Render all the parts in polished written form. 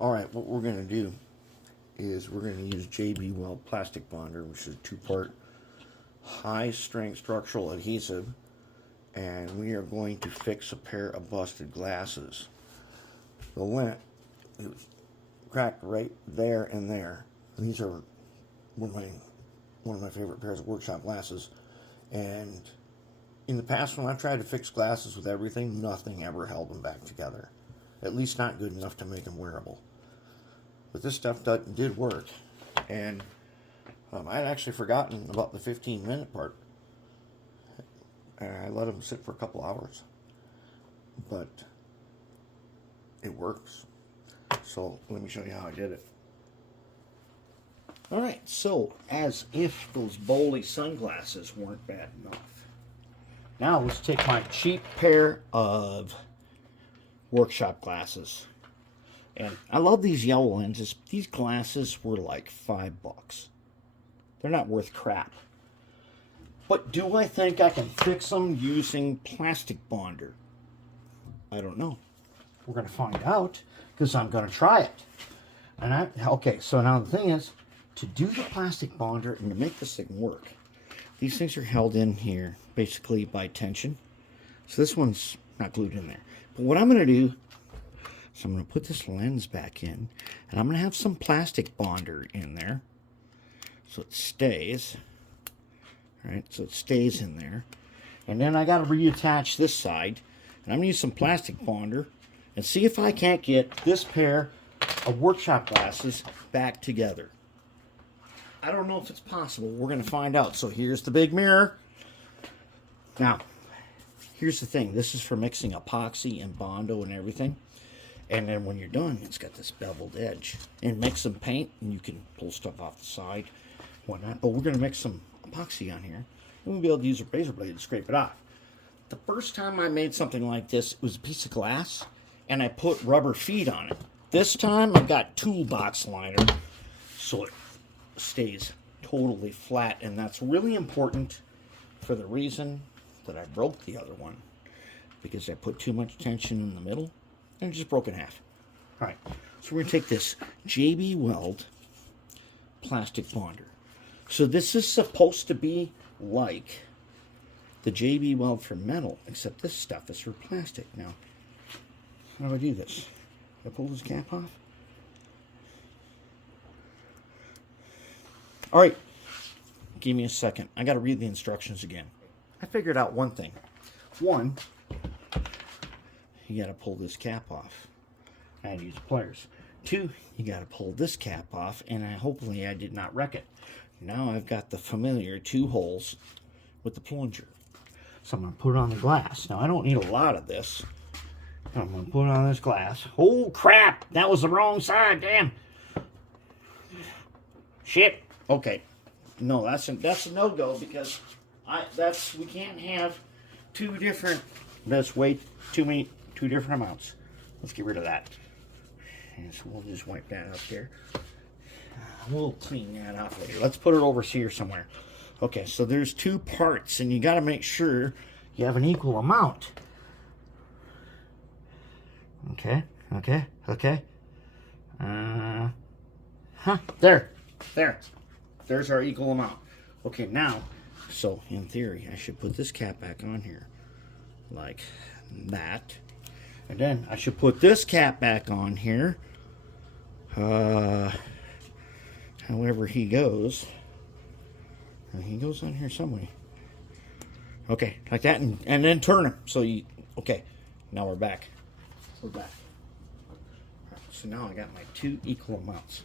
Alright, what we're going to do is we're going to use JB Weld Plastic Bonder, which is a two-part high-strength structural adhesive, and we are going to fix a pair of busted glasses. The lint, it was cracked right there and there. These are one of my favorite pairs of workshop glasses, and in the past when I've tried to fix glasses with everything, nothing ever held them back together. At least not good enough to make them wearable. But this stuff did work, and I'd actually forgotten about the 15-minute part. I let them sit for a couple hours, but it works. So let me show you how I did it. Alright, so as if those Bowley sunglasses weren't bad enough. Now let's take my cheap pair of workshop glasses. And I love these yellow lenses. These glasses were like $5. They're not worth crap. But do I think I can fix them using plastic bonder? I don't know. We're going to find out because I'm going to try it. And okay, so now the thing is, to do the plastic bonder and to make this thing work, these things are held in here basically by tension. So this one's not glued in there. But what I'm going to do, so I'm going to put this lens back in, and I'm going to have some plastic bonder in there so it stays. Right, so it stays in there. And then I got to reattach this side, and I'm going to use some plastic bonder and see if I can't get this pair of workshop glasses back together. I don't know if it's possible. We're going to find out. So here's the big mirror. Now, here's the thing. This is for mixing epoxy and Bondo and everything. And then when you're done, it's got this beveled edge. And make some paint, and you can pull stuff off the side, whatnot. But we're going to mix some epoxy on here. And we'll be able to use a razor blade to scrape it off. The first time I made something like this, it was a piece of glass, and I put rubber feet on it. This time, I've got toolbox liner, so it stays totally flat. And that's really important for the reason that I broke the other one. Because I put too much tension in the middle, and it just broke in half. Alright, so we're going to take this JB Weld Plastic Bonder. So this is supposed to be like the JB Weld for metal, except this stuff is for plastic. Now, how do I do this? Do I pull this cap off? Alright, give me a second. I got to read the instructions again. I figured out one thing. One, you got to pull this cap off. I had to use pliers. Two, you got to pull this cap off, and hopefully I did not wreck it. Now I've got the familiar 2 holes with the plunger. So I'm going to put it on the glass. Now I don't need a lot of this. I'm going to put it on this glass. Oh crap! That was the wrong side, damn! Shit! Okay. No, that's a no-go because we can't have two different, that's way too many, 2 different amounts. Let's get rid of that. And so we'll just wipe that up there. We'll clean that off later. Let's put it over here somewhere. Okay, so there's 2 parts, and you got to make sure you have an equal amount. Okay. There's our equal amount. Okay, now, so in theory, I should put this cap back on here, like that. And then I should put this cap back on here. However he goes. He goes on here somewhere. Okay, like that, and then turn him. So you, okay, now we're back. We're back. Right, so now I got my 2 equal amounts.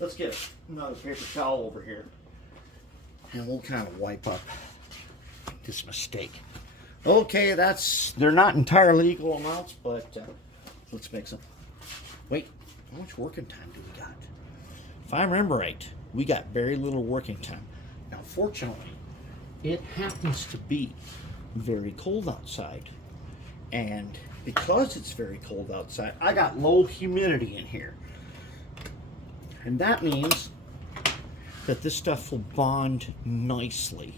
Let's get another paper towel over here, and we'll kind of wipe up this mistake. Okay, they're not entirely equal amounts, but let's mix them. Wait, how much working time do we got? If I remember right, we got very little working time. Now, fortunately, it happens to be very cold outside. And because it's very cold outside, I got low humidity in here. And that means that this stuff will bond nicely.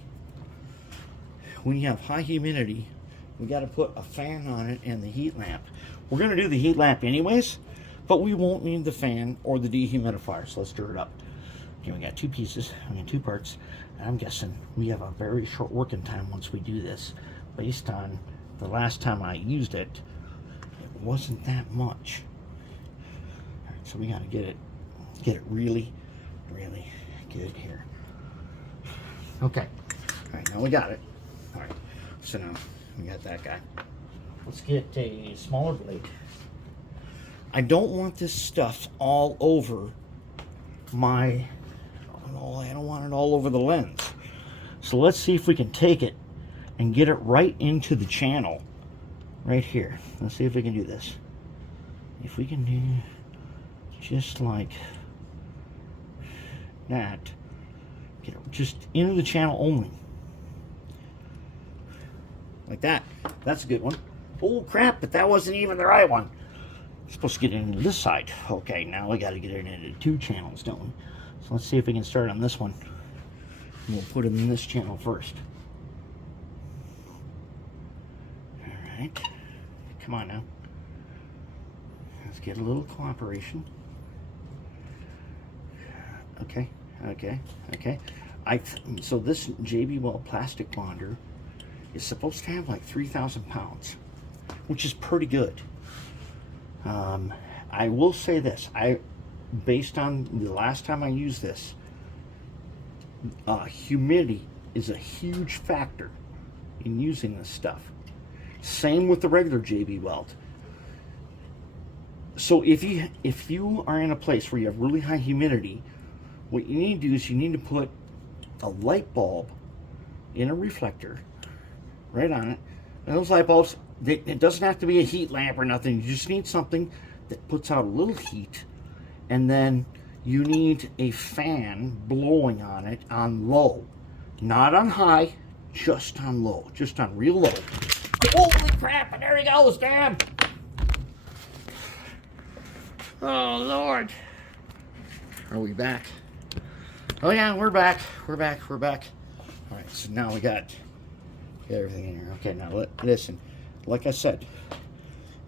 When you have high humidity, we got to put a fan on it and the heat lamp. We're going to do the heat lamp anyways, but we won't need the fan or the dehumidifier, so let's stir it up. Okay, we got two pieces, I mean two parts, and I'm guessing we have a very short working time once we do this, based on the last time I used it. It wasn't that much. All right, so we got to get it really, really good here. Okay, all right, now we got it. All right, so now we got that guy. Let's get a smaller blade. I don't want this stuff all over my, I don't want it all over the lens. So let's see if we can take it and get it right into the channel, right here. Let's see if we can do this. If we can do just like that, get it just into the channel only. Like that. That's a good one. Oh crap, but that wasn't even the right one. We're supposed to get it into this side. Okay, now we got to get it into two channels, don't we? So let's see if we can start on this one. We'll put him in this channel first. Alright. Come on now. Let's get a little cooperation. Okay, okay, okay. So this JB Weld Plastic Bonder is supposed to have like 3,000 pounds, which is pretty good. I will say this, based on the last time I used this, humidity is a huge factor in using this stuff. Same with the regular JB Weld. So if you are in a place where you have really high humidity, what you need to do is you need to put a light bulb in a reflector right on it. And those light bulbs, it doesn't have to be a heat lamp or nothing. You just need something that puts out a little heat, and then you need a fan blowing on it on low, not on high, just on low, just on real low. Holy crap, and there he goes, damn. Oh Lord. Are we back? Oh yeah, we're back. We're back. All right, so now we got everything in here. Okay, now listen. Like I said,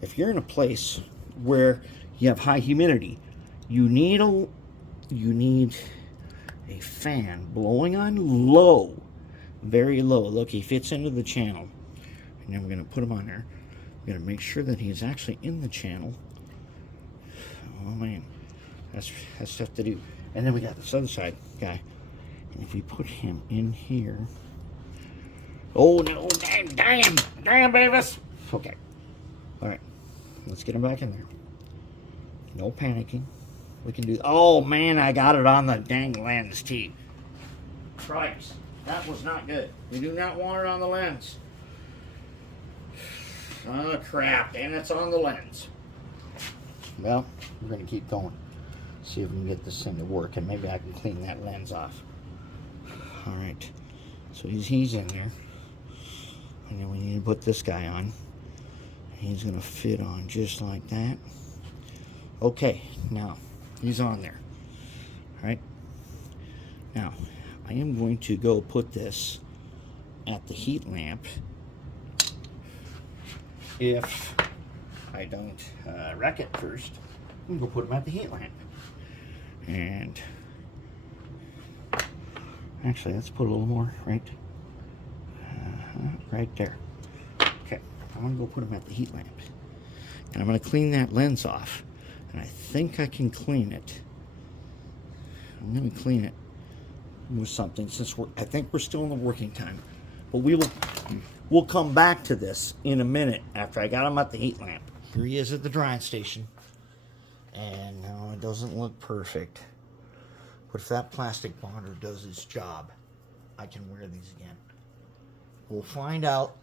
if you're in a place where you have high humidity, you need a fan blowing on low, very low. Look, he fits into the channel. And then we're going to put him on there. We're going to make sure that he's actually in the channel. Oh man, that's tough to do. And then we got this other side guy. And if we put him in here, oh no, damn, Beavis. Okay, all right, let's get him back in there. No panicking. We can do. Oh man, I got it on the dang lens too. Cripes, that was not good. We do not want it on the lens. Oh crap, and it's on the lens. Well, we're going to keep going. See if we can get this thing to work, and maybe I can clean that lens off. Alright, so he's in there. And then we need to put this guy on. He's going to fit on just like that. Okay, now, he's on there. Alright, now, I am going to go put this at the heat lamp. If I don't wreck it first, I'm going to put him at the heat lamp. And actually, let's put a little more right there. Okay, I'm going to go put him at the heat lamp. And I'm going to clean that lens off. And I think I can clean it. I'm going to clean it with something, since I think we're still in the working time. But we'll come back to this in a minute after I got him at the heat lamp. Here he is at the drying station. And no, it doesn't look perfect. But if that plastic bonder does its job, I can wear these again. We'll find out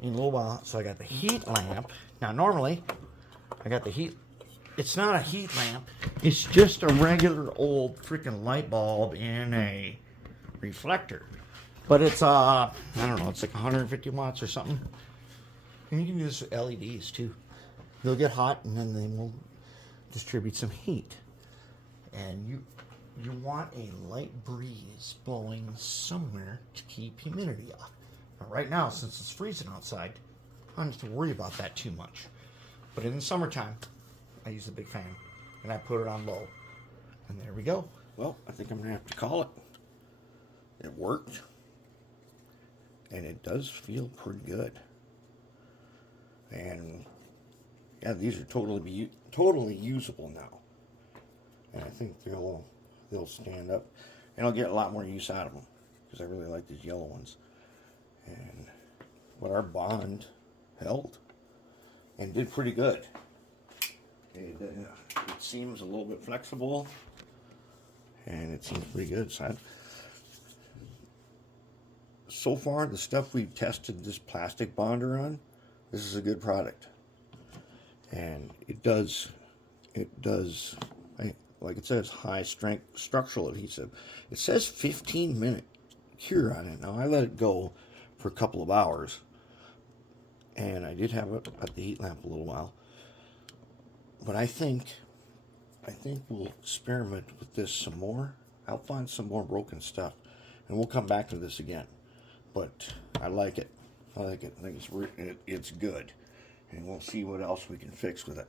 in a little while. So I got the heat lamp. Now normally, I got the heat. It's not a heat lamp. It's just a regular old freaking light bulb in a reflector. But it's, I don't know, it's like 150 watts or something. And you can use LEDs too. They'll get hot and then they will distribute some heat. And you want a light breeze blowing somewhere to keep humidity off. Now, right now, since it's freezing outside, I don't have to worry about that too much. But in the summertime, I use the big fan, and I put it on low. And there we go. Well, I think I'm going to have to call it. It worked. And it does feel pretty good. And yeah, these are totally usable now. And I think they'll stand up. And I'll get a lot more use out of them. Because I really like these yellow ones. But our bond held. And did pretty good. It seems a little bit flexible. And it seems pretty good. So far, the stuff we've tested this plastic bonder on, this is a good product. And it does, like it says, high strength structural adhesive. It says 15-minute cure on it. Now, I let it go for a couple of hours. And I did have it at the heat lamp a little while. But I think we'll experiment with this some more. I'll find some more broken stuff. And we'll come back to this again. But I like it. I think it's good. And we'll see what else we can fix with it.